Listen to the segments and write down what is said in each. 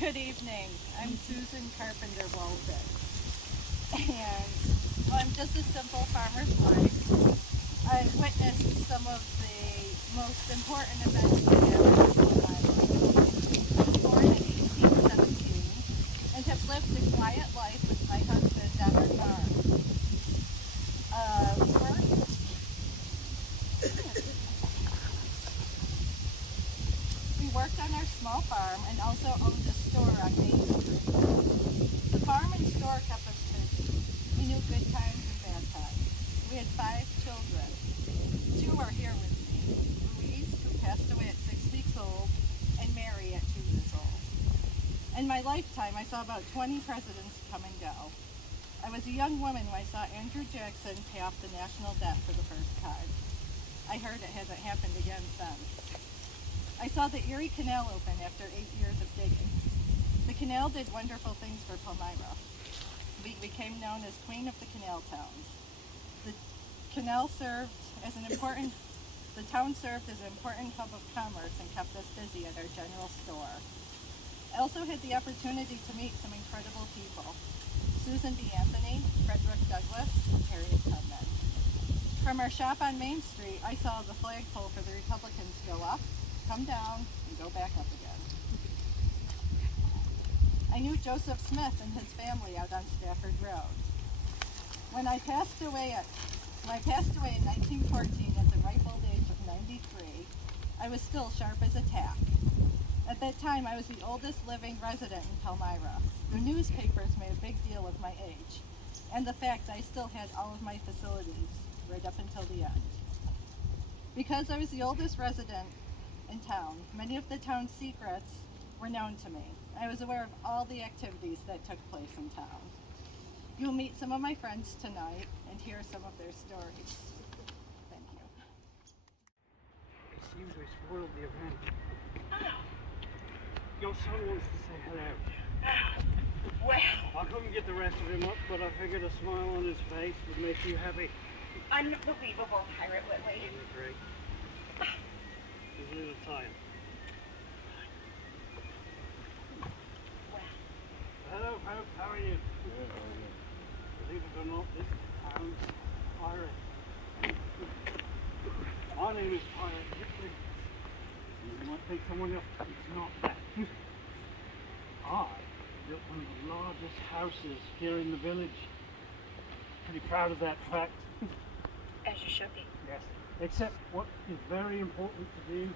Good evening. I'm Susan Carpenter Walton, and I'm just a simple farmer's wife. I witnessed some of the most important events that happened in my life. Born in 1817, and have lived a quiet life with my husband on our farm. We worked on our small farm and also owned a store on Main Street. The farm and store kept us busy. We knew good times and bad times. We had 5 children. 2 are here with me. Louise, who passed away at 6 weeks old, and Mary at 2 years old. In my lifetime, I saw about 20 presidents come and go. I was a young woman when I saw Andrew Jackson pay off the national debt for the first time. I heard it hasn't happened again since. I saw the Erie Canal open after 8 years of digging. The canal did wonderful things for Palmyra. We became known as Queen of the Canal Towns. The town served as an important hub of commerce and kept us busy at our general store. I also had the opportunity to meet some incredible people. Susan B. Anthony, Frederick Douglass, and Harriet Adams. From our shop on Main Street, I saw the flagpole for the Republicans go up, come down, and go back up again. I knew Joseph Smith and his family out on Stafford Road. When I passed away in 1914 at the ripe old age of 93, I was still sharp as a tack. At that time, I was the oldest living resident in Palmyra. The newspapers made a big deal of my age, and the fact I still had all of my facilities right up until the end. Because I was the oldest resident in town, many of the town's secrets were known to me. I was aware of all the activities that took place in town. You'll meet some of my friends tonight and hear some of their stories. Thank you. It seems we spoiled the event. Your son wants to say hello. Well, I couldn't get the rest of him up, but I figured a smile on his face would make you happy. unbelievable, Pirate Whitley. Isn't it great? He's a little tired. Hello, folks. How are you? Believe it or not, this town's pirate. My name is Pirate Whitley. You might think someone else, it's not that. I built one of the largest houses here in the village. Pretty proud of that fact. As you should be. Yes. Except what is very important to do,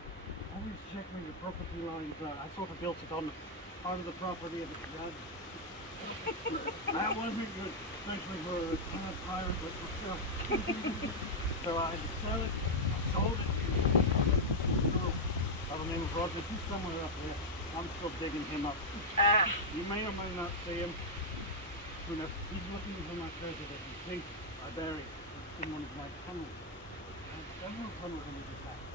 always check where your property lines are. I sort of built it on part of the property of the judge. That wasn't good, especially for a retired pirate like myself. So I had to sell it, I sold it. By the name of Roger, he's somewhere up there. I'm still digging him up. You may or may not see him. You know, he's looking for my treasure that he thinks I buried in one of my tunnels. I don't know tunnels in this house.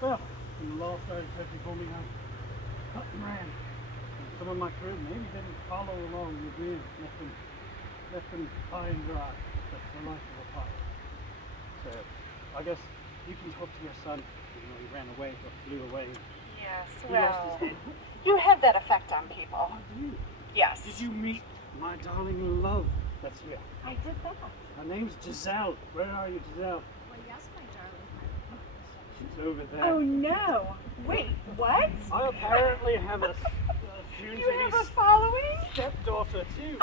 Well, in the law started searching for me, I cut and ran. And some of my crew maybe didn't follow along with me and left them high and dry. That's the life of a pirate. So, I guess you can talk to your son. You know, he ran away or flew away. Yes, He well, lost his head. you have that effect on people. Did you? Yes. Did you meet my darling love? That's here. I did that. Her name's Giselle. Where are you, Giselle? Well, yes, my darling. She's over there. Oh no! Wait, what? I apparently have a soon You to have be a following? stepdaughter too.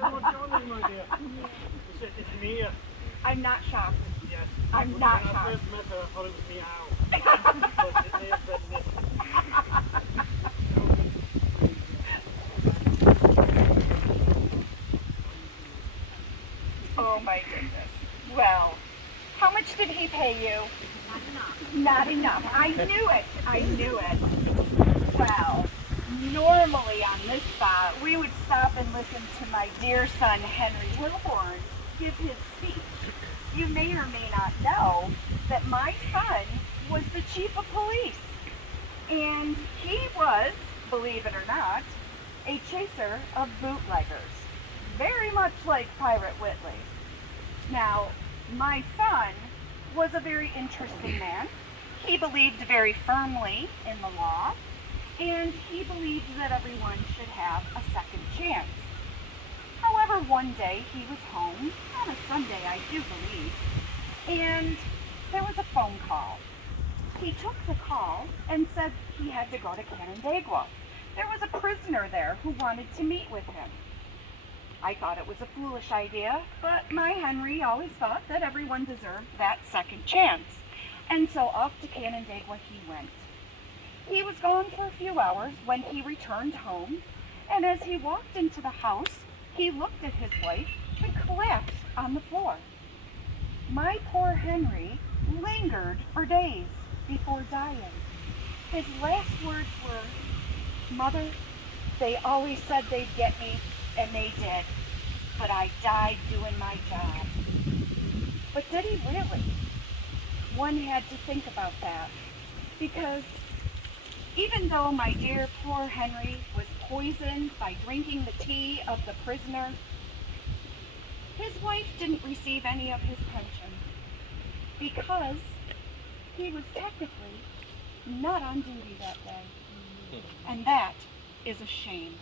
What's your name, my dear? It's Mia. I'm not shocked. Yes. I'm When not I shocked. first met her, I thought it was Meow. But it may have said this. Oh my goodness. Well, how much did he pay you? Not enough. Not enough. I knew it. I knew it. Well, normally on this spot, we would stop and listen to my dear son, Henry Wilborn, give his speech. You may or may not know that my son was the chief of police. And he was, believe it or not, a chaser of bootleggers. Very much like Pirate Whitley. Now, my son was a very interesting man. He believed very firmly in the law, and he believes that everyone should have a second chance. However, one day he was home, on a Sunday I do believe, and there was a phone call. He took the call and said he had to go to Canandaigua. There was a prisoner there who wanted to meet with him. I thought it was a foolish idea, but my Henry always thought that everyone deserved that second chance. And so off to Canandaigua he went. He was gone for a few hours when he returned home, and as he walked into the house, he looked at his wife and collapsed on the floor. My poor Henry lingered for days before dying. His last words were, "Mother, they always said they'd get me, and they did, but I died doing my job." But did he really? One had to think about that, because even though my dear poor Henry was poisoned by drinking the tea of the prisoner, his wife didn't receive any of his pension because he was technically not on duty that day. And that is a shame.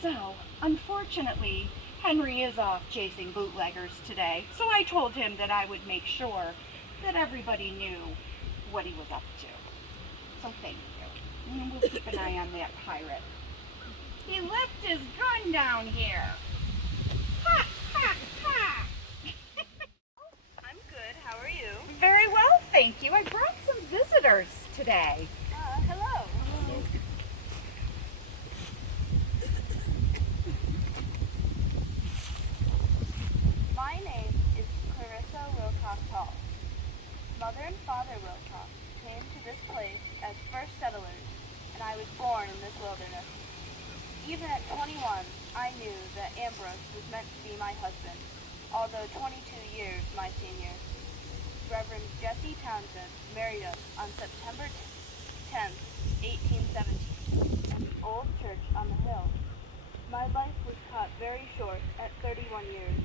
So, unfortunately, Henry is off chasing bootleggers today, so I told him that I would make sure that everybody knew what he was up to. So thank you. And we'll keep an eye on that pirate. He left his gun down here. Ha, ha, ha! I'm good. How are you? Very well, thank you. I brought some visitors today. Hello. My name is Clarissa Hall. Mother and Father Wilcox came to this place as first settlers, and I was born in this wilderness. Even at 21, I knew that Ambrose was meant to be my husband, although 22 years my senior. Reverend Jesse Townsend married us on September 10th, 1817, at the old church on the hill. My life was cut very short at 31 years,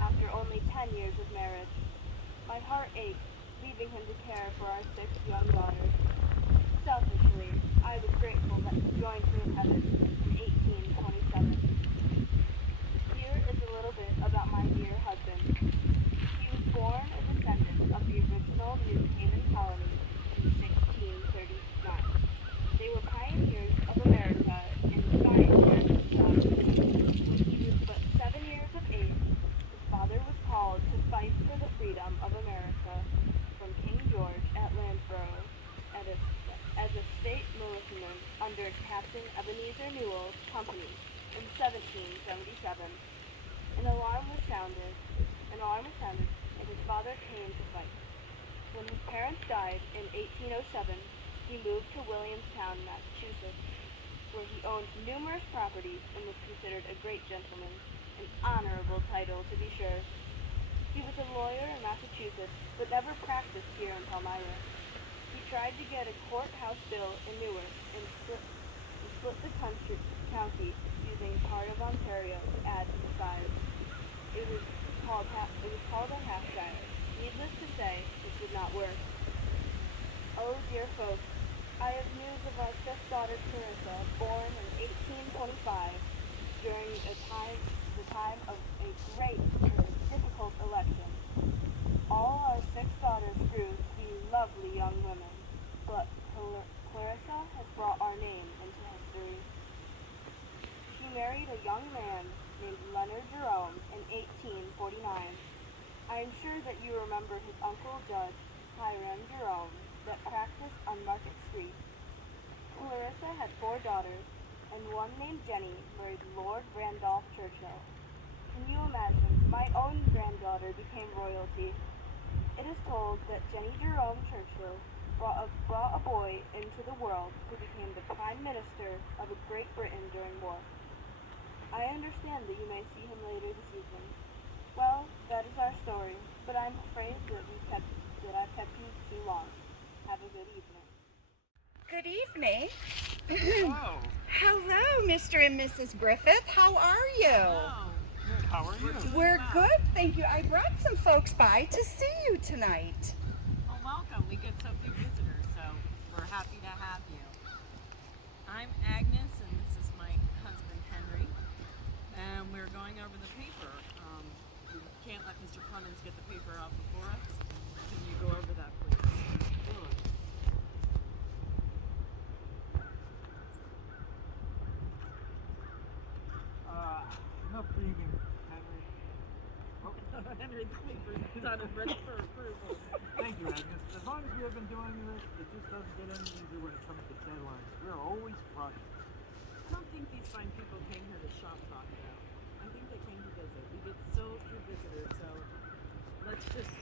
after only 10 years of marriage. My heart ached, leaving him to care for our 6 young daughters. Selfishly, I was grateful that he joined me in heaven in 1827. Here is a little bit about my dear husband. He was born a descendant of the original New Haven colony in 1639. They were pioneers of America and giant stuff. When he was but 7 years of age, his father was called to fight for the freedom of America from King George at Landsborough as a state militiaman under Captain Ebenezer Newell's company in 1777. An alarm was sounded, and his father came to fight. When his parents died in 1807, he moved to Williamstown, Massachusetts, where he owned numerous properties and was considered a great gentleman, an honorable title to be sure. He was a lawyer in Massachusetts, but never practiced here in Palmyra. He tried to get a courthouse bill in Newark and split the county using part of Ontario to add to the size. It was called a half-shire. Needless to say, this did not work. Oh, dear folks, I have news of our fifth daughter Clarissa, born in 1825, during the time of a great and difficult election. All our 6 daughters grew to be lovely young women, but Clarissa has brought our name into history. She married a young man named Leonard Jerome in 1849. I am sure that you remember his uncle Judge Hiram Jerome that practiced on Market Street. Clarissa had 4 daughters, and one named Jenny married Lord Randolph Churchill. Can you imagine? My own granddaughter became royalty. It is told that Jenny Jerome Churchill brought a boy into the world who became the Prime Minister of Great Britain during war. I understand that you may see him later this evening. Well, that is our story, but I'm afraid that I've kept you too long. Have a good evening. Good evening. Hello. Hello, Mr. and Mrs. Griffith. How are you? Hello. Good. How are you? We're good, thank you. I brought some folks by to see you tonight. Well, welcome. We get so few visitors, so we're happy to have you. I'm Agnes, and this is my husband Henry, and we're going over the paper. We can't let Mr. Clemens get the paper out before us. Can you go over that, please? Sure. Enough reading, Henry. Oh. Henry, the paper is done and ready for approval. Thank you, Agnes. As long as we have been doing this, it just doesn't get any easier when it comes to deadlines. We're always rushed. I don't think these fine people came here to shop talk about. I think they came to visit. We get so few visitors, so let's just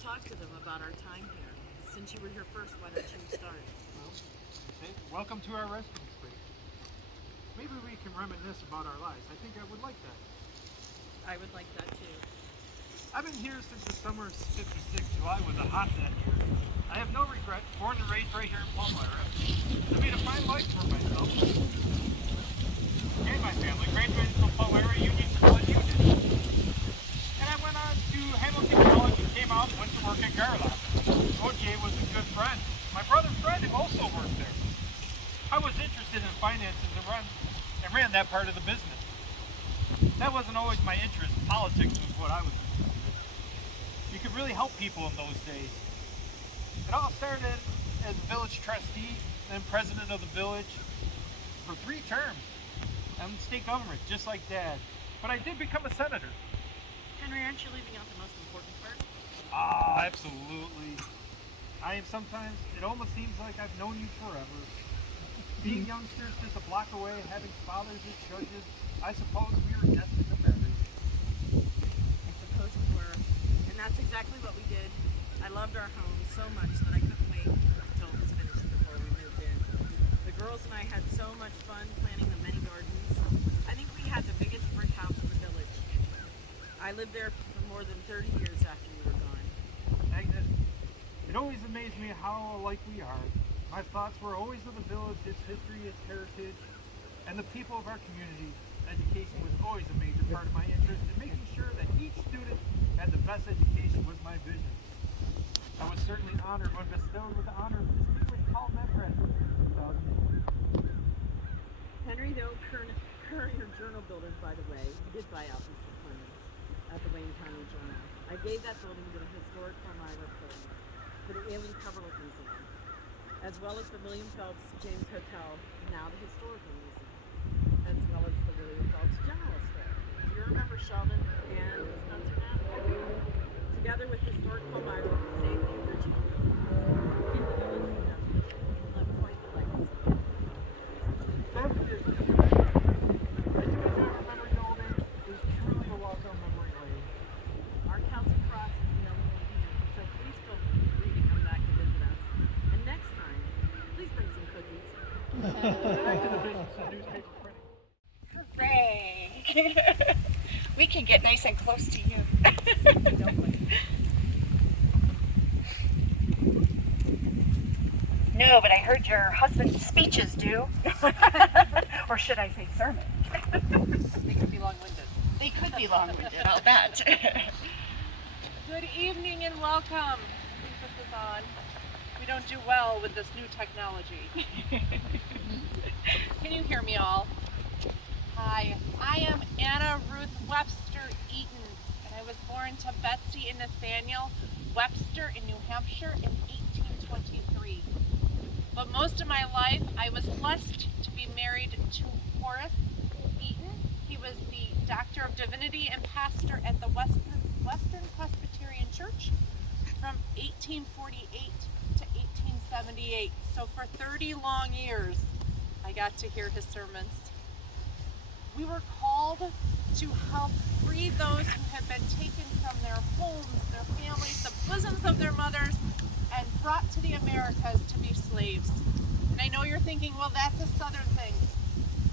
talk to them about our time here. Since you were here first, why don't you start? Well, okay. Welcome to our resting space. Maybe we can reminisce about our lives. I think I would like that. I would like that too. I've been here since the summer of '56. July was a hotbed here. I have no regret. Born and raised right here in Palmyra. I made a fine life for myself and my family. Graduated from Palmyra Union School in Eaton. And I went on to Hamilton College and came out and went to work at Garlock. OJ was a good friend. My brother Fred also worked there. I was interested in finances and ran that part of the business. That wasn't always my interest. Politics was what I was interested in. You could really help people in those days. It all started as village trustee, then president of the village for 3 terms. I'm in state government, just like Dad. But I did become a senator. Henry, aren't you leaving out the most important part? Ah, absolutely. Sometimes, it almost seems like I've known you forever. Being youngsters just a block away, having fathers as judges, I suppose we were destined to marry. I suppose we were. And that's exactly what we did. I loved our home so much that I couldn't wait until it was finished before we moved in. The girls and I had so much fun planting the many gardens. I think we had the biggest brick house in the village. I lived there for more than 30 years after you were gone. Agnes, it always amazed me how alike we are. My thoughts were always of the village, its history, its heritage, and the people of our community. Education was always a major part of my interest, and making sure that each student had the best education was my vision. I was certainly honored when bestowed with the honor of Distinguished Tall Men Graduate in 2008. Henry, the old Courier Journal building, by the way, we did buy out Mr. Clemens at the Wayne County Journal. I gave that building to the historic Palmyra Place for the Alien Coverlet Museum, as well as the William Phelps James Hotel, now the Historical Museum, as well as the William Phelps General Store. Do you remember Sheldon and Spencer Knapp? Together with Historic Palmyra, we saved the original buildings in the village of Devonshire and left quite the legacy. That is I do not remember the old days. It was truly a walk down memory lane. Our Celtic cross is the only one here, so please feel free to come back and visit us. And next time, please bring some cookies. Back to the business of newspaper printing. Hooray! We can get nice and close to you. No, but I heard your husband's speeches do. Or should I say sermon? They could be long-winded. They could be long-winded, I'll bet. Good evening and welcome. I think this is on. We don't do well with this new technology. Can you hear me all? Hi, I am Anna Ruth Webster Eaton, and I was born to Betsy and Nathaniel Webster in New Hampshire in 1823. But most of my life, I was blessed to be married to Horace Eaton. He was the Doctor of Divinity and pastor at the Western Presbyterian Church from 1848 to 1878. So for 30 long years, I got to hear his sermons. We were called to help free those who had been taken from their homes, their families, the bosoms of their mothers, and brought to the Americas to be slaves. And I know you're thinking, well, that's a southern thing.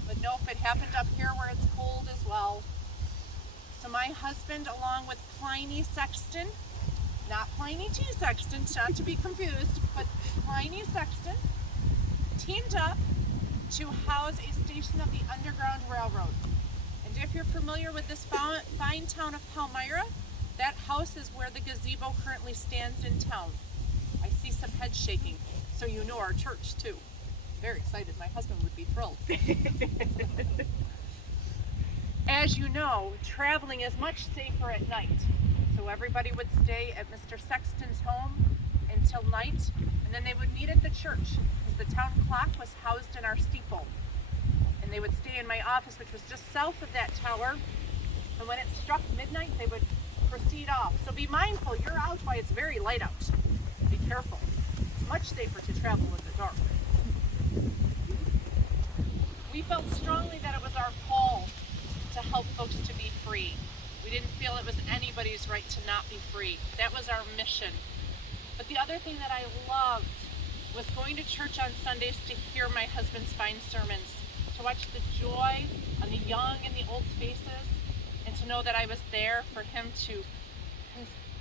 But nope, it happened up here where it's cold as well. So my husband, along with Pliny Sexton, not Pliny T. Sexton, not to be confused, but Pliny Sexton, teamed up to house a station of the Underground Railroad. And if you're familiar with this fine town of Palmyra, that house is where the gazebo currently stands in town. I see some heads shaking, so you know our church too. very excited. My husband would be thrilled. As you know, traveling is much safer at night. So everybody would stay at Mr. Sexton's home until night, and then they would meet at the church, because the town clock was housed in our steeple. And they would stay in my office, which was just south of that tower. And when it struck midnight, they would proceed off. So be mindful, you're out while it's very light out. Be careful. It's much safer to travel in the dark. We felt strongly that it was our call to help folks to be free. We didn't feel it was anybody's right to not be free. That was our mission. But the other thing that I loved was going to church on Sundays to hear my husband's fine sermons, to watch the joy on the young and the old faces, and to know that I was there for him to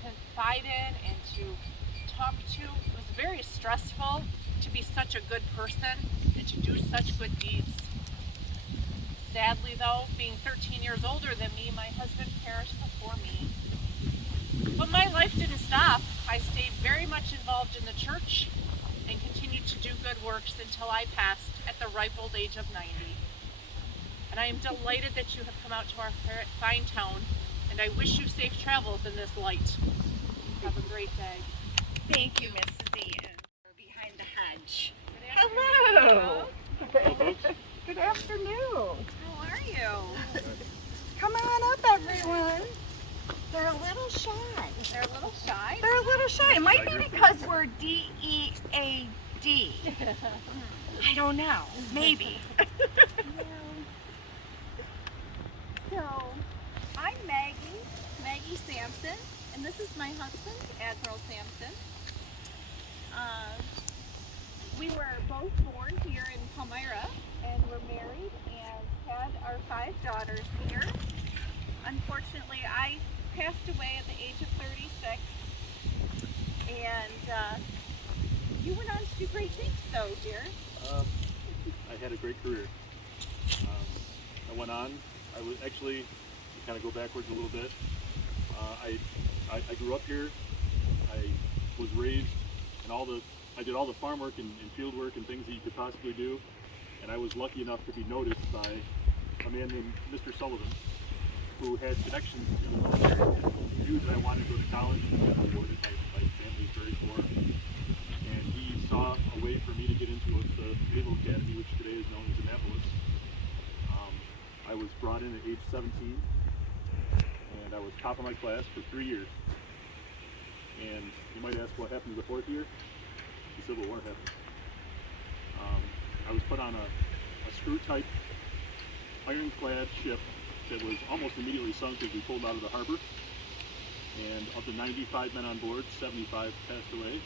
confide in and to talk to. It was very stressful to be such a good person and to do such good deeds. Sadly though, being 13 years older than me, my husband perished before me. But my life didn't stop. I stayed very much involved in the church and continued to do good works until I passed at the ripe old age of 90. And I am delighted that you have come out to our fine town, and I wish you safe travels in this light. Have a great day. Thank you, Mrs. Eaton. We're behind the hedge. Hello. Good afternoon. How are you? Come on up, everyone. They're a little shy. They're a little shy. They're a little shy. It might be because we're DEAD. I don't know. Maybe. So, I'm Maggie Sampson, and this is my husband, Admiral Sampson. We were both born here in Palmyra, and were married and had our 5 daughters here. Unfortunately, I passed away at the age of 36, and you went on to do great things though, dear. I had a great career. I went on. I was actually, to kind of go backwards a little bit, I grew up here. I was raised in I did all the farm work and field work and things that you could possibly do, and I was lucky enough to be noticed by a man named Mr. Sullivan, who had connections to the military, and knew that I wanted to go to college and get rewarded. My family is very poor, and he saw a way for me to get into the Naval Academy, which today is known as Annapolis. I was brought in at age 17, and I was top of my class for 3 years. And you might ask what happened to the 4th year? The Civil War happened. I was put on a screw-type ironclad ship that was almost immediately sunk as we pulled out of the harbor. And of the 95 men on board, 75 passed away.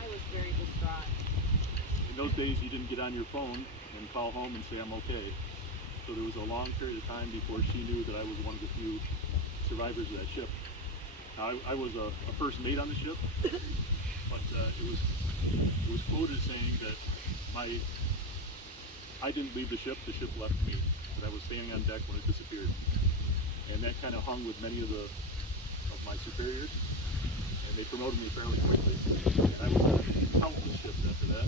I was very distraught. In those days, you didn't get on your phone and call home and say, I'm okay. So there was a long period of time before she knew that I was one of the few survivors of that ship. Now, I was a first mate on the ship, but it was quoted as saying that I didn't leave the ship left me, that I was standing on deck when it disappeared. And that kind of hung with many of my superiors, and they promoted me fairly quickly. And I was on countless ships after that.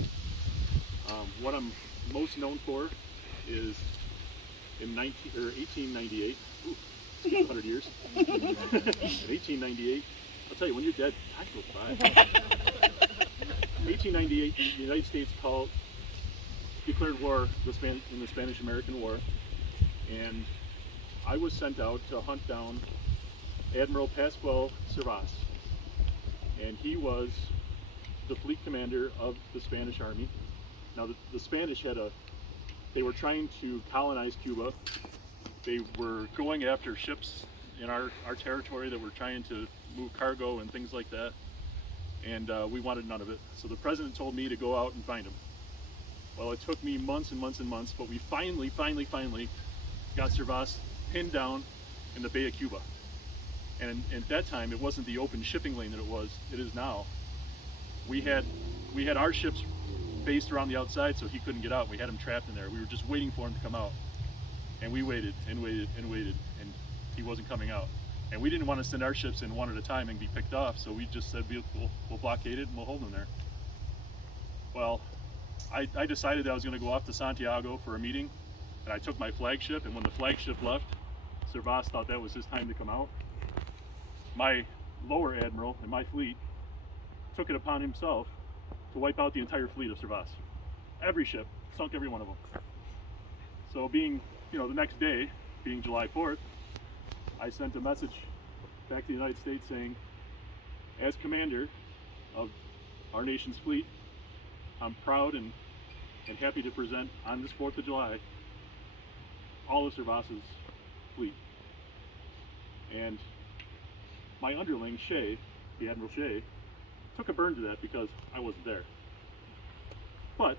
What I'm most known for is in 1898, 100 years. In 1898, I'll tell you, when you're dead, time goes by. 1898, the United States declared war in the Spanish-American War, and I was sent out to hunt down Admiral Pascual Servas, and he was the fleet commander of the Spanish Army. Now, the Spanish they were trying to colonize Cuba. They were going after ships in our territory that were trying to move cargo and things like that, and we wanted none of it. So the president told me to go out and find him. Well, it took me months and months and months, but we finally got Servas pinned down in the Bay of Cuba. And at that time, it wasn't the open shipping lane that it is now. We had our ships based around the outside, so he couldn't get out. We had him trapped in there. We were just waiting for him to come out. And we waited and waited and waited, and he wasn't coming out. And we didn't want to send our ships in one at a time and be picked off, so we just said we'll blockade it and we'll hold him there. Well, I decided that I was going to go off to Santiago for a meeting, and I took my flagship, and when the flagship left, Servas thought that was his time to come out. My lower admiral in my fleet took it upon himself to wipe out the entire fleet of Servas. Every ship, sunk every one of them. So being, the next day, being July 4th, I sent a message back to the United States saying, as commander of our nation's fleet, I'm proud and happy to present on this 4th of July all of Servas's fleet. And my underling, Shea, the Admiral Shea, took a burn to that because I wasn't there. But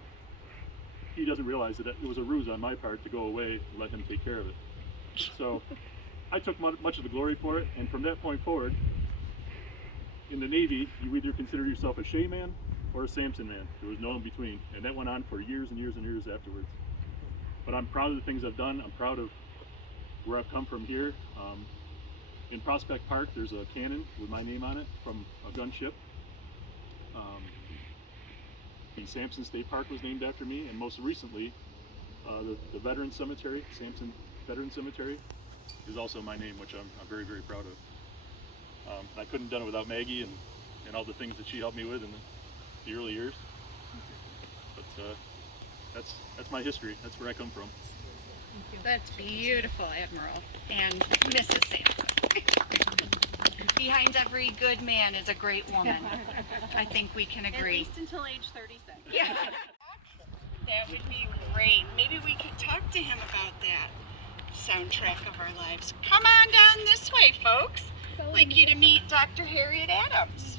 he doesn't realize that it was a ruse on my part to go away and let him take care of it. So I took much of the glory for it, and from that point forward, in the Navy, you either consider yourself a Shea man or a Sampson man. There was no in between, and that went on for years and years and years afterwards. But I'm proud of the things I've done. I'm proud of where I've come from here. In Prospect Park, there's a cannon with my name on it from a gunship. The Sampson State Park was named after me, and most recently, the Veterans Cemetery, Sampson Veterans Cemetery, is also my name, which I'm very, very proud of. I couldn't have done it without Maggie and all the things that she helped me with in the early years. But that's my history. That's where I come from. That's beautiful, Admiral and Mrs. Sampson. Behind every good man is a great woman. I think we can agree. At least until age 36. Yeah. That would be great. Maybe we could talk to him about that soundtrack of our lives. Come on down this way, folks. I'd like you to meet Dr. Harriet Adams.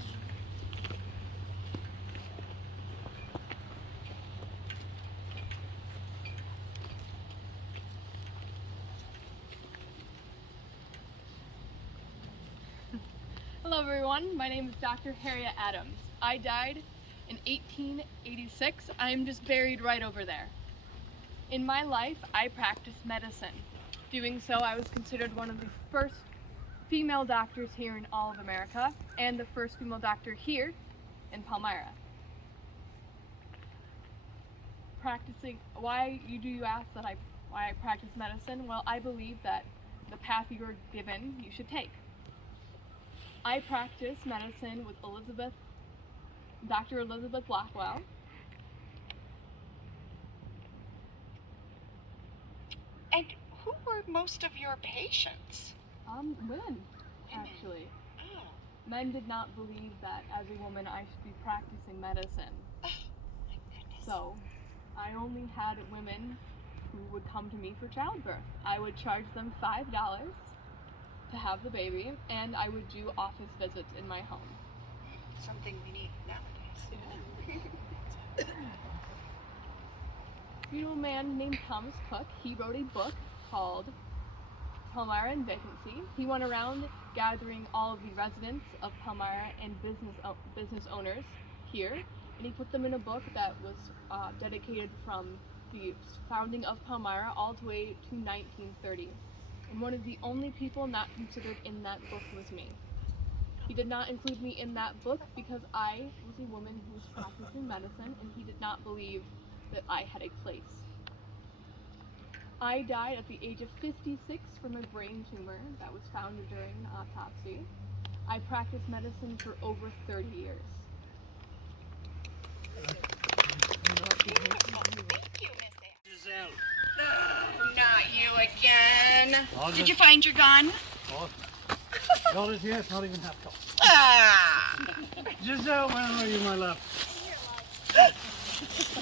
Hello everyone, my name is Dr. Harriet Adams. I died in 1886. I'm just buried right over there. In my life, I practiced medicine. Doing so, I was considered one of the first female doctors here in all of America, and the first female doctor here in Palmyra. Practicing, why do you ask why I practice medicine? Well, I believe that the path you are given, you should take. I practice medicine with Dr. Elizabeth Blackwell. And who were most of your patients? Women, actually. Oh. Men did not believe that as a woman I should be practicing medicine. Oh, my goodness. So, I only had women who would come to me for childbirth. I would charge them $5 to have the baby, and I would do office visits in my home. Something we need nowadays. You know a man named Thomas Cook. He wrote a book called Palmyra in Vacancy. He went around gathering all of the residents of Palmyra and business owners here, and he put them in a book that was dedicated from the founding of Palmyra all the way to 1930. And one of the only people not considered in that book was me. He did not include me in that book because I was a woman who was practicing medicine, and he did not believe that I had a place. I died at the age of 56 from a brain tumor that was found during an autopsy. I practiced medicine for over 30 years. Thank you, Miss Ann. Giselle. Oh, not you again. Roger. Did you find your gun? Oh, got it here, it's not even half cocked. Ah! Giselle, where are you, my love?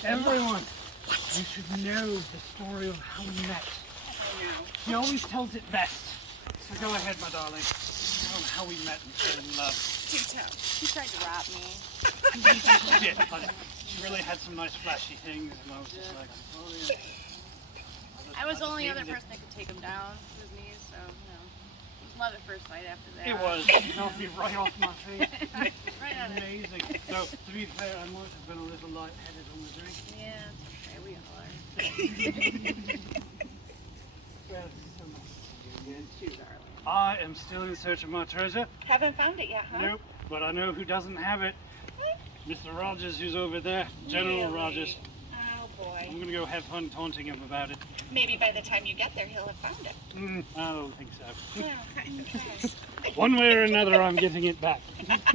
Everyone, you should know the story of how we met. I know. He always tells it best. So go ahead, my darling. Tell how we met and fell in love. Do tell. She tried to rob me. She did, but she really had some nice flashy things, and I was just like, oh yeah. I was the only just other needed person that could take him down with me, so, it was love at first sight after that. it. It was. She knocked me right off my feet. Right on it. Amazing. So, to be fair, I might have been a little light-headed on the drink. Yeah, it's okay, we all are. Well, so nice to see you again. Too, darling. I am still in search of my treasure. Haven't found it yet, huh? Nope, but I know who doesn't have it. Mr. Rogers, who's over there. General Really? Rogers. boy. I'm gonna go have fun taunting him about it. Maybe by the time you get there, he'll have found it. I don't think so. Well, okay. One way or another, I'm getting it back. That's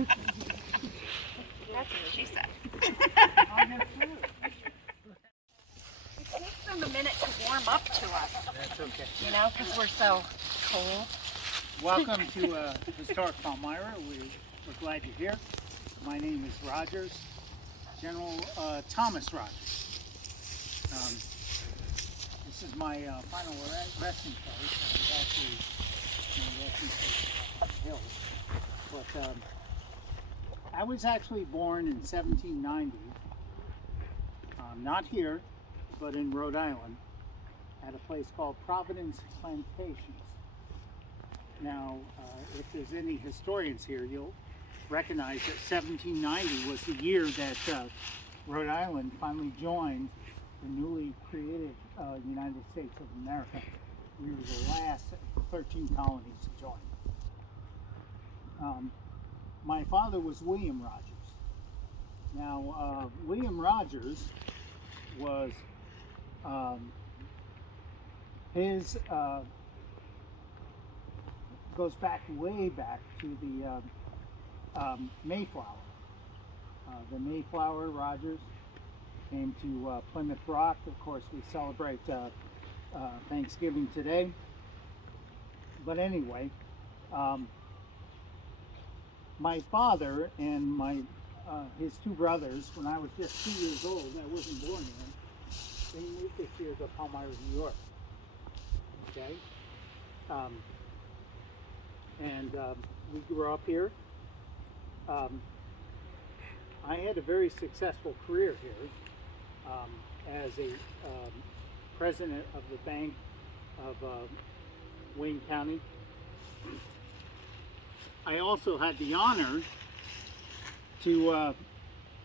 what she said. It takes them a minute to warm up to us, That's okay. you know, because we're so cold. Welcome to historic Palmyra. We're glad you're here. My name is Rogers, General Thomas Rogers. This is my final resting place. I was actually in the resting place up the hill. But I was actually born in 1790, not here, but in Rhode Island, at a place called Providence Plantations. Now, if there's any historians here, you'll recognize that 1790 was the year that Rhode Island finally joined the newly created United States of America. We were the last 13 colonies to join. My father was William Rogers. Now, William Rogers was his goes back way back to the Mayflower. The Mayflower Rogers came to Plymouth Rock. Of course, we celebrate Thanksgiving today. But anyway, my father and his two brothers, when I was just 2 years old, I wasn't born then, they moved this year to Palmyra, New York. Okay? We grew up here. I had a very successful career here as a president of the Bank of Wayne County. I also had the honor to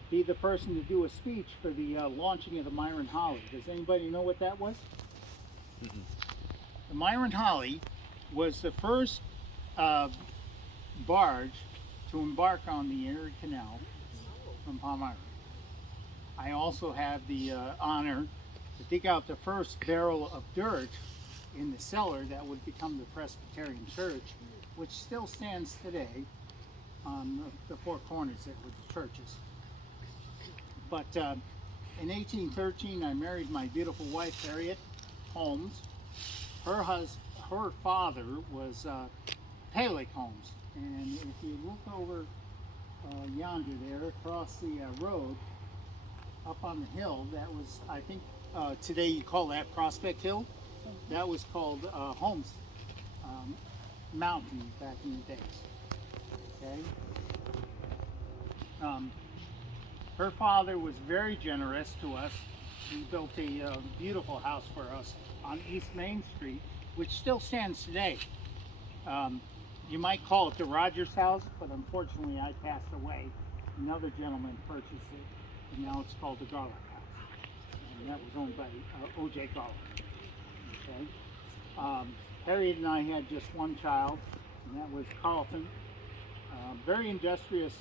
be the person to do a speech for the launching of the Myron Holly. Does anybody know what that was? Mm-hmm. The Myron Holly was the first barge to embark on the Erie Canal from Palmyra. I also have the honor to dig out the first barrel of dirt in the cellar that would become the Presbyterian Church, which still stands today on the four corners that were the churches. But in 1813, I married my beautiful wife, Harriet Holmes. Her father was Halleck Holmes. And if you look over yonder there, across the road, up on the hill, that was, I think, today you call that Prospect Hill. That was called Holmes Mountain back in the days. Okay. Her father was very generous to us. He built a beautiful house for us on East Main Street, which still stands today. You might call it the Rogers house, but unfortunately I passed away. Another gentleman purchased it, and now it's called the Garlic House. And that was owned by O.J. Garlic. Okay. Harriet and I had just one child, and that was Carlton. Very industrious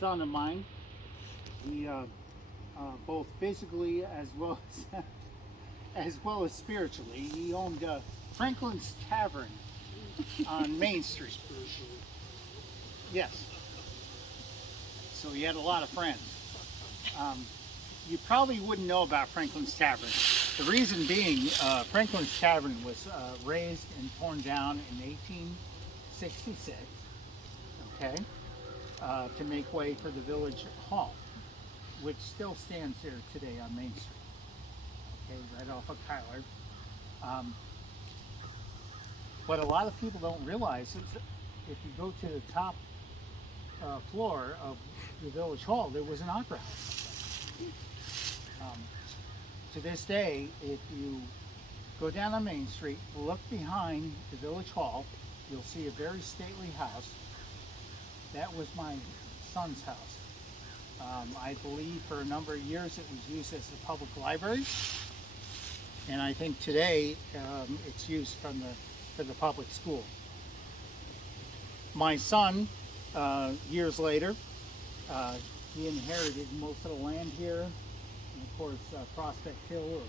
son of mine. He both physically as well as spiritually. He owned Franklin's Tavern on Main Street. Yes. So he had a lot of friends. You probably wouldn't know about Franklin's Tavern. The reason being, Franklin's Tavern was raised and torn down in 1866, okay, to make way for the Village Hall, which still stands there today on Main Street, okay, right off of Kyler. What a lot of people don't realize is that if you go to the top floor of the Village Hall, there was an opera house. To this day, if you go down on Main Street, look behind the Village Hall, you'll see a very stately house. That was my son's house. I believe for a number of years it was used as a public library, and I think today it's used for the public school. My son, years later, he inherited most of the land here, and of course Prospect Hill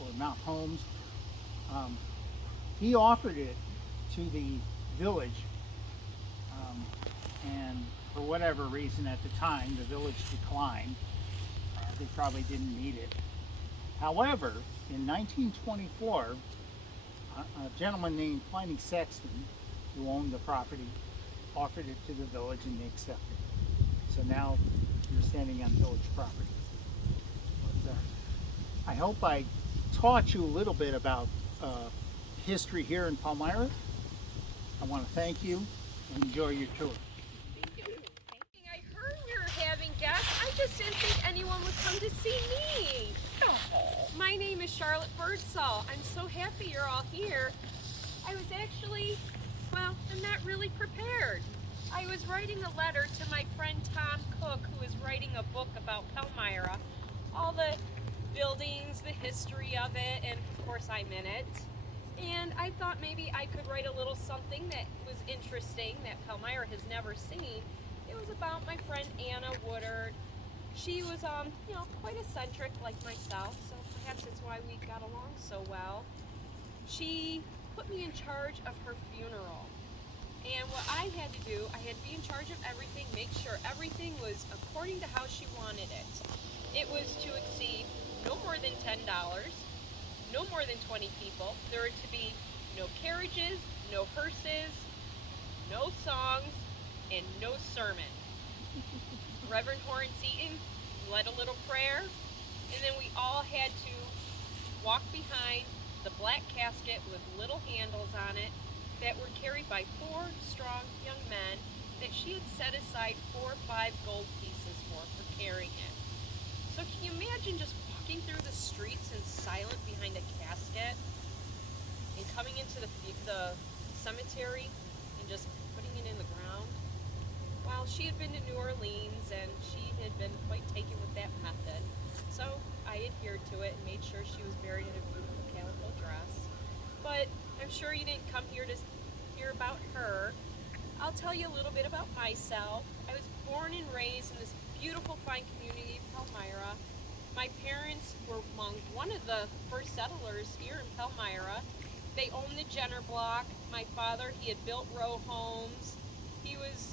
or Mount Holmes. He offered it to the village, and for whatever reason at the time, the village declined. They probably didn't need it. However, in 1924, a gentleman named Pliny Sexton, who owned the property, offered it to the village and they accepted it. So now you're standing on village property. But, I hope I taught you a little bit about history here in Palmyra. I want to thank you and enjoy your tour. I heard we were having guests. I just didn't think anyone would come to see me. My name is Charlotte Birdsall. I'm so happy you're all here. I was actually, well, I'm not really prepared. I was writing a letter to my friend Tom Cook, who is writing a book about Palmyra. All the buildings, the history of it, and of course I'm in it. And I thought maybe I could write a little something that was interesting that Palmyra has never seen. It was about my friend Anna Woodard. She was, quite eccentric like myself, so perhaps that's why we got along so well. She put me in charge of her funeral. And what I had to do, I had to be in charge of everything, make sure everything was according to how she wanted it. It was to exceed no more than $10, no more than 20 people. There were to be no carriages, no hearses, no songs, and no sermon. Reverend Horace Eaton led a little prayer, and then we all had to walk behind the black casket with little handles on it that were carried by 4 strong young men that she had set aside 4 or 5 gold pieces for carrying it. So can you imagine just walking through the streets in silence behind a casket and coming into the cemetery and just putting it in the ground? Well, she had been to New Orleans and she had been quite taken with that method. So I adhered to it and made sure she was buried in a beautiful calico dress. But I'm sure you didn't come here to hear about her. I'll tell you a little bit about myself. I was born and raised in this beautiful, fine community of Palmyra. My parents were among one of the first settlers here in Palmyra. They owned the Jenner block. My father, he had built row homes. He was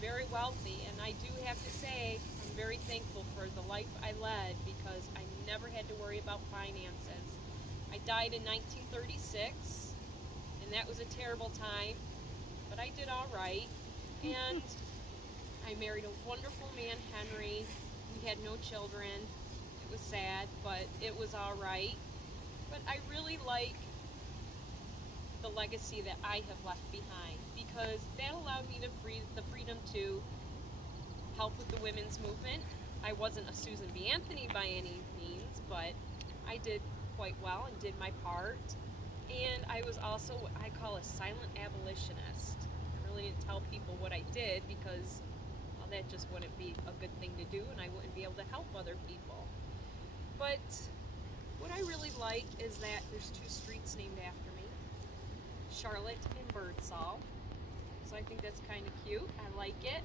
very wealthy, and I do have to say I'm very thankful for the life I led because I never had to worry about finances. I died in 1936, and that was a terrible time, but I did all right. And I married a wonderful man, Henry. We had no children. It was sad, but it was all right. But I really like the legacy that I have left behind because that allowed me the freedom to help with the women's movement. I wasn't a Susan B. Anthony by any means, but I did quite well and did my part. And I was also what I call a silent abolitionist. I really didn't tell people what I did because, well, that just wouldn't be a good thing to do and I wouldn't be able to help other people. But what I really like is that there's 2 streets named after me, Charlotte and Birdsall. So I think that's kind of cute. I like it.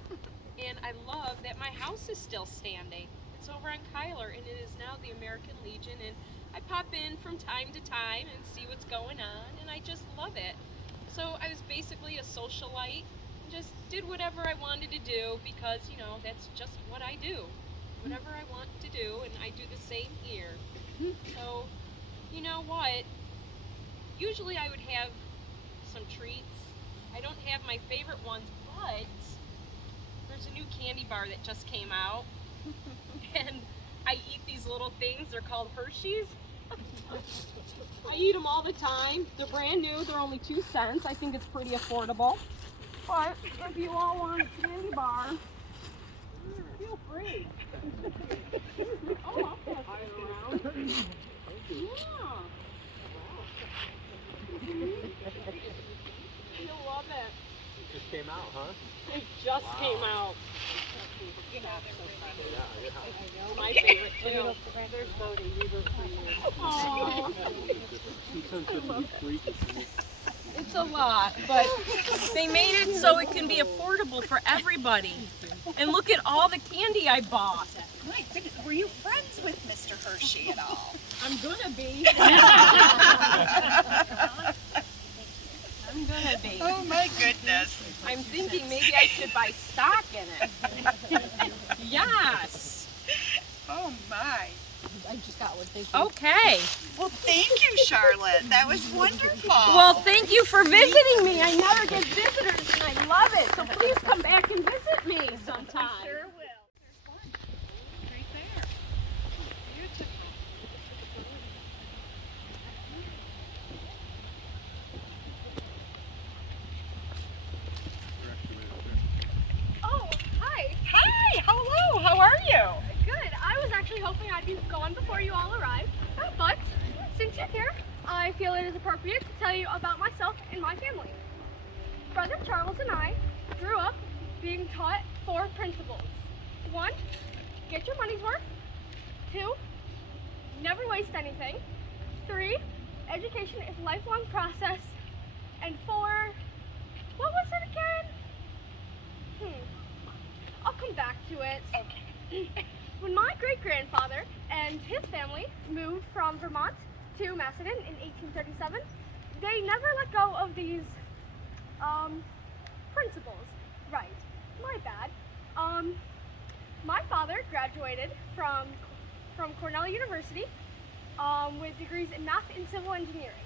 And I love that my house is still standing. It's over on Kyler and it is now the American Legion, and I pop in from time to time and see what's going on, and I just love it. So I was basically a socialite and just did whatever I wanted to do because, that's just what I do. Whatever I want to do, and I do the same here. So, you know what? Usually I would have some treats. I don't have my favorite ones, but there's a new candy bar that just came out. And I eat these little things. They're called Hershey's. I eat them all the time. They're brand new. They're only 2 cents. I think it's pretty affordable. But if you all want a candy bar, feel free. Oh, I'll pass it around. Yeah. You'll love it. It just came out, huh? It just came out. Yeah, yeah. My favorite too. There's voting. We vote for you. It's a lot, but they made it so it can be affordable for everybody. And look at all the candy I bought. My goodness, were you friends with Mr. Hershey at all? I'm gonna be. Oh my goodness. I'm thinking maybe I should buy stock in it. Yes. Oh my. I just got one. Thank Okay. Well, thank you, Charlotte. That was wonderful. Well, thank you for visiting me. I never get visitors and I love it. So please come back and visit me sometime. Sure will. There's one right there. Beautiful. Oh, hi. Hi, hello, how are you? Good. I was actually hoping I'd be gone before you all arrived, but since you're here, I feel it is appropriate to tell you about myself and my family. Brother Charles and I grew up being taught 4 principles. 1, get your money's worth. 2, never waste anything. 3, education is a lifelong process. And 4, what was it again? I'll come back to it. Okay. When my great-grandfather and his family moved from Vermont to Macedon in 1837, they never let go of these principles. Right, my bad. My father graduated from Cornell University with degrees in math and civil engineering.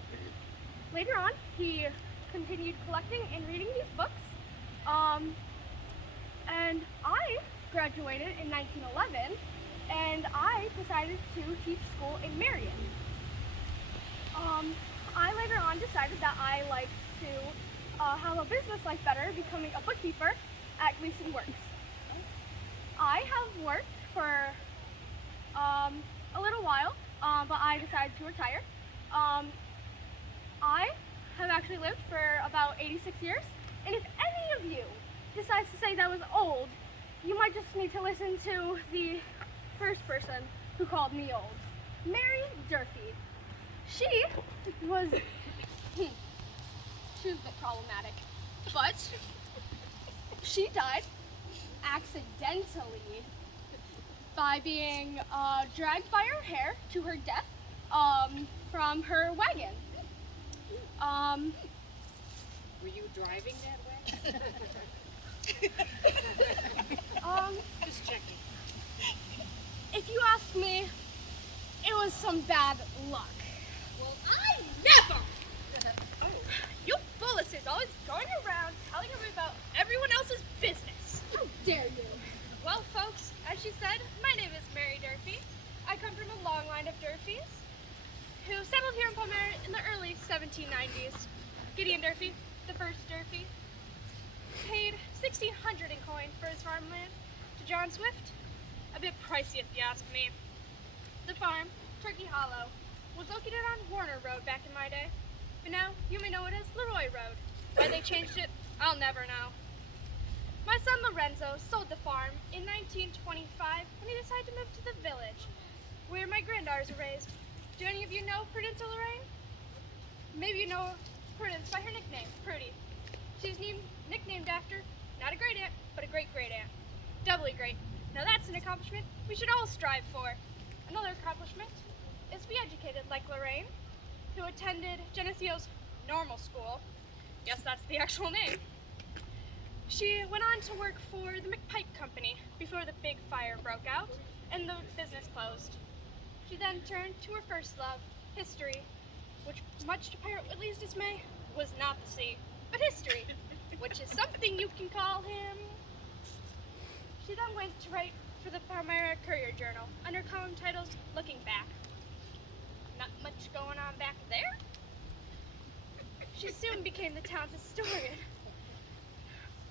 Later on, he continued collecting and reading these books, and I graduated in 1911, and I decided to teach school in Marion. I later on decided that I liked to have a business life better, becoming a bookkeeper at Gleason Works. I have worked for a little while, but I decided to retire. I have actually lived for about 86 years, and if any of you decides to say that was old, you might just need to listen to the first person who called me old, Mary Durfee. She was a bit problematic, but she died accidentally by being dragged by her hair to her death from her wagon. Were you driving that way? Just checking. If you ask me, it was some bad luck. Well, I never! You Bullis always going around telling everyone about everyone else's business. How dare you? Well, folks, as she said, my name is Mary Durfee. I come from a long line of Durfees who settled here in Palmyra in the early 1790s. Gideon Durfee, the first Durfee, paid $1,600 in coin for his farmland to John Swift. A bit pricey if you ask me. The farm, Turkey Hollow, was located on Warner Road back in my day, but now you may know it as Leroy Road. Why they changed it, I'll never know. My son Lorenzo sold the farm in 1925 when he decided to move to the village, where my granddaughters were raised. Do any of you know Prudence Lorraine? Maybe you know Prudence by her nickname, Prudy. She's nicknamed after, not a great aunt, but a great-great aunt. Doubly great. Now that's an accomplishment we should all strive for. Another accomplishment is to be educated like Lorraine, who attended Genesio's normal school. Yes, that's the actual name. She went on to work for the McPike Company before the big fire broke out and the business closed. She then turned to her first love, history, which, much to Pirate Whitley's dismay, was not the sea, but history, which is something you can call him. She then went to write for the Palmyra Courier Journal under column titles Looking Back. Not much going on back there. She soon became the town's historian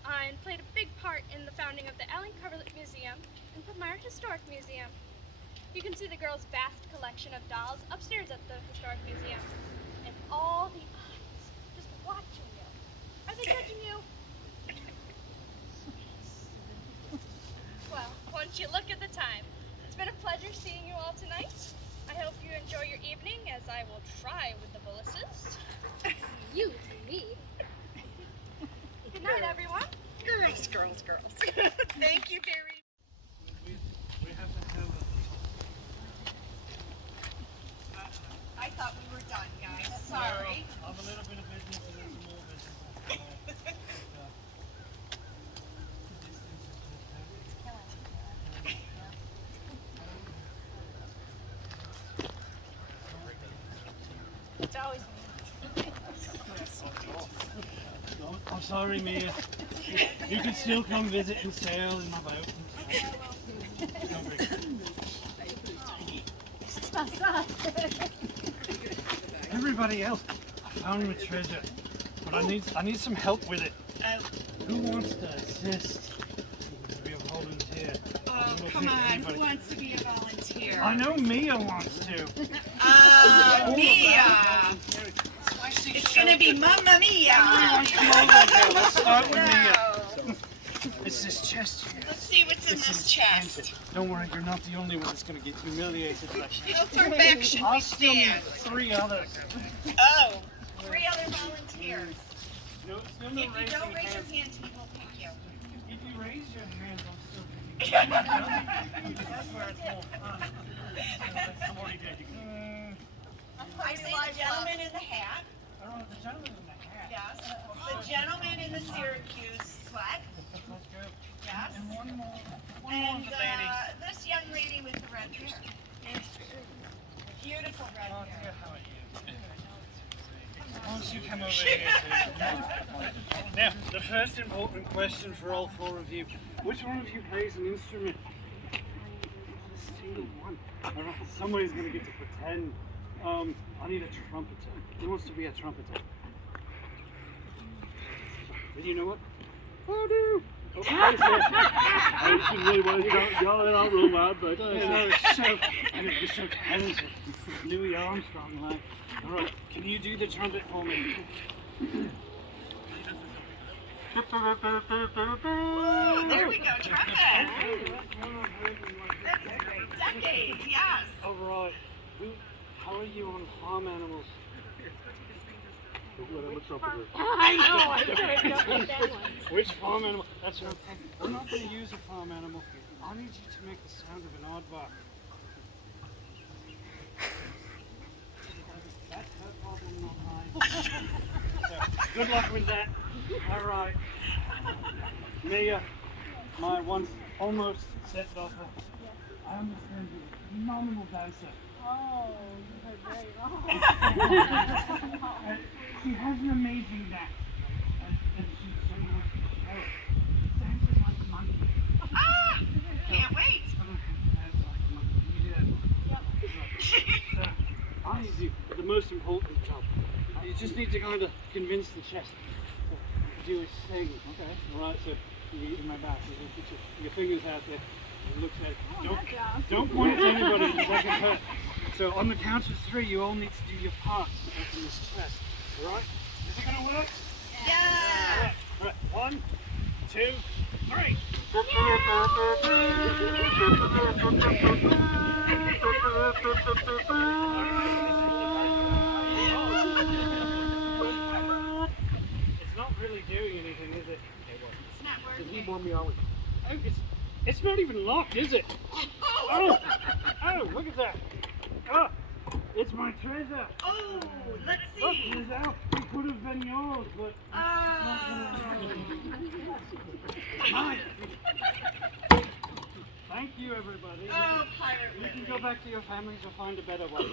and played a big part in the founding of the Allen Coverlet Museum and Palmyra Historic Museum. You can see the girls' vast collection of dolls upstairs at the Historic Museum, and all the eyes just watching you. Are they judging you? Well, why don't you look at the time? It's been a pleasure seeing you all tonight. I hope you enjoy your evening, as I will try with the Bullises. You to me. Good night, everyone. Girls. Thank you very We have to have I thought we were done, guys. Sorry. I have a little bit of business and then some more business. It's always I'm sorry, Mia. You can still come visit and sail in my boat. Everybody else, I found my treasure, but I need some help with it. Who wants to assist? Be a volunteer. Oh, come on. Who wants to be a volunteer? I know Mia wants to. Mia. It's going to be Mamma Mia. Let's start with Mia. It's this chest here. Let's see what's in this chest. Don't worry, you're not the only one that's going to get humiliated like this. How far back should we stand? 3 others. Oh, 3 other volunteers. No, still If no you raising don't raise your hands. hand, we will pick you. If you raise your hands, I'm still picking you. That's where it's more fun. I'm already dead. I see the gentleman in the hat. Oh, the gentleman in the hat. Yes. The gentleman in the Syracuse sweat. Let's go. Yes. And one more. And this young lady with the red hair. Beautiful red Oh, hair. dear, how are you? Why don't you come over here too? Now, the first important question for all 4 of you. Which one of you plays an instrument? Just a single one. Alright, somebody's gonna get to pretend. I need a trumpeter. Who wants to be a trumpeter? But you know what? Oh, do! Oh, I should really want to yell it out real loud, but it's so, and it was so talented. Louis Armstrong, like. All right, can you do the trumpet for me? There we go, trumpet. That's great. Decades, yes. All right. How are you on farm animals? I know, I better not get that one. Which farm animal? That's what I'm not going to use a farm animal. I need you to make the sound of an aardvark. That's her problem, not mine. So, good luck with that. All right. Mia, my once almost set offer. I understand you're a phenomenal dancer. Oh, you heard very wrong. She has an amazing knack. And she's so much help. Dances like a monkey. Ah! Can't wait. So, I need you the most important job. You just need to kind of convince the chest to do its thing. Okay. Alright, so you in my back. You put your fingers out there and look at it. Don't point at anybody because that can hurt. So on the count of 3, you all need to do your parts to open this chest. Alright? Is it going to work? Yeah. Alright, 1, 2, 3. It's not really doing anything, is it? It's not working. Does he warm me on? Oh, it's not even locked, is it? Oh, look at that. Oh, it's my treasure. Oh, let's Look, see. it's out. It could have been yours, but mine. Thank you, everybody. Oh, Pirate You Whitley. can go back to your families or find a better one.